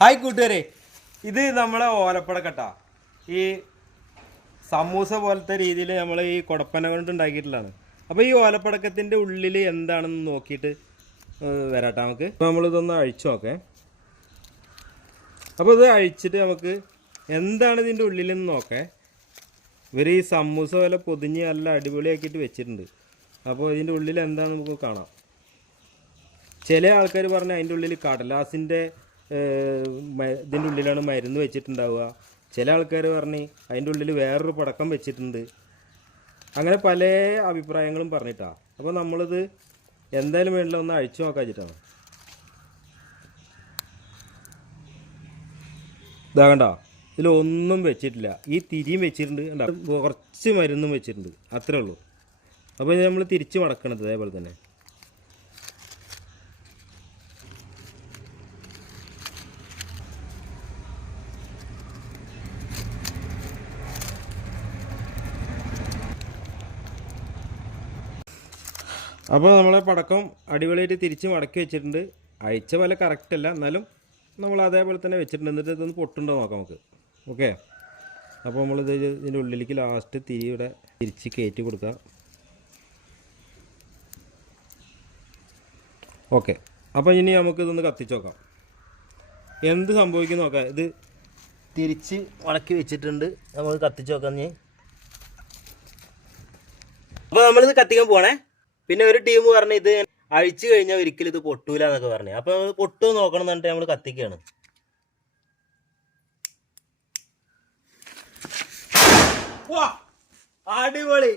Hi കൂട്ടുകാരെ, ഇത് നമ്മളെ ഓലപ്പടക്കട്ട. ഈ സമൂസ പോലത്തെ രീതിയിൽ നമ്മൾ ഈ കുടപ്പന കൊണ്ട് ഉണ്ടാക്കിയിട്ടുള്ളതാണ്. അപ്പോൾ ഈ ഓലപ്പടക്കത്തിൻ്റെ ഉള്ളിൽ എന്താണെന്ന് നോക്കിയിട്ട് വരാട്ടെ നമുക്ക്. അപ്പോൾ നമ്മളിതൊന്ന് അഴിച്ചു നോക്കേ. അപ്പോൾ ഇത് അഴിച്ചിട്ട് നമുക്ക് എന്താണ് ഇതിൻ്റെ ഉള്ളിലെന്ന് നോക്കേ. ഇവർ ഈ സമൂസ പോലെ പൊതിഞ്ഞ് നല്ല അടിപൊളിയാക്കിയിട്ട് വെച്ചിട്ടുണ്ട്. അപ്പോൾ ഇതിൻ്റെ ഉള്ളിൽ എന്താണെന്ന് നമുക്ക് കാണാം. ചില ആൾക്കാർ പറഞ്ഞ അതിൻ്റെ ഉള്ളിൽ കടലാസിൻ്റെ ഇതിൻ്റെ ഉള്ളിലാണ് മരുന്ന് വെച്ചിട്ടുണ്ടാവുക. ചില ആൾക്കാർ പറഞ്ഞ് അതിൻ്റെ ഉള്ളിൽ വേറൊരു പടക്കം വെച്ചിട്ടുണ്ട്. അങ്ങനെ പല അഭിപ്രായങ്ങളും പറഞ്ഞിട്ടാണ്. അപ്പോൾ നമ്മളിത് എന്തായാലും വേണ്ടില്ല ഒന്ന് അഴിച്ചു നോക്കാൻ വെച്ചിട്ടാണ്. ഇതാ കണ്ടോ, ഇതിലൊന്നും വെച്ചിട്ടില്ല. ഈ തിരിയും വെച്ചിട്ടുണ്ട്, കണ്ടോ, കുറച്ച് മരുന്നും വെച്ചിട്ടുണ്ട്, അത്രേ ഉള്ളൂ. അപ്പോൾ നമ്മൾ തിരിച്ച് മടക്കണത് അതേപോലെ തന്നെ. അപ്പോൾ നമ്മളെ പടക്കം അടിപൊളിയായിട്ട് തിരിച്ച് മടക്കി വെച്ചിട്ടുണ്ട്. അഴിച്ച പോലെ കറക്റ്റ് അല്ല, എന്നാലും നമ്മൾ അതേപോലെ തന്നെ വെച്ചിട്ടുണ്ട്. എന്നിട്ട് ഇതൊന്ന് പൊട്ടുണ്ടോ നോക്കാം നമുക്ക്. ഓക്കെ, അപ്പോൾ നമ്മളിത് ഇതിൻ്റെ ഉള്ളിലേക്ക് ലാസ്റ്റ് തിരിയുടെ തിരിച്ച് കയറ്റി കൊടുക്കുക. ഓക്കെ, അപ്പോൾ ഇനി നമുക്കിതൊന്ന് കത്തിച്ച് നോക്കാം, എന്ത് സംഭവിക്കും നോക്കാം. ഇത് തിരിച്ച് മടക്കി വെച്ചിട്ടുണ്ട്, നമുക്ക് കത്തിച്ച് നോക്കാം. അപ്പോൾ നമ്മളിത് കത്തിക്കാൻ പോകണേ. പിന്നെ ഒരു ടീം പറഞ്ഞ് ഇത് അഴിച്ചു കഴിഞ്ഞാൽ ഒരിക്കലും ഇത് പൊട്ടൂല എന്നൊക്കെ പറഞ്ഞു. അപ്പൊ പൊട്ടു നോക്കണം എന്ന് പറഞ്ഞിട്ട് നമ്മൾ കത്തിക്കുകയാണ്. അടിപൊളി.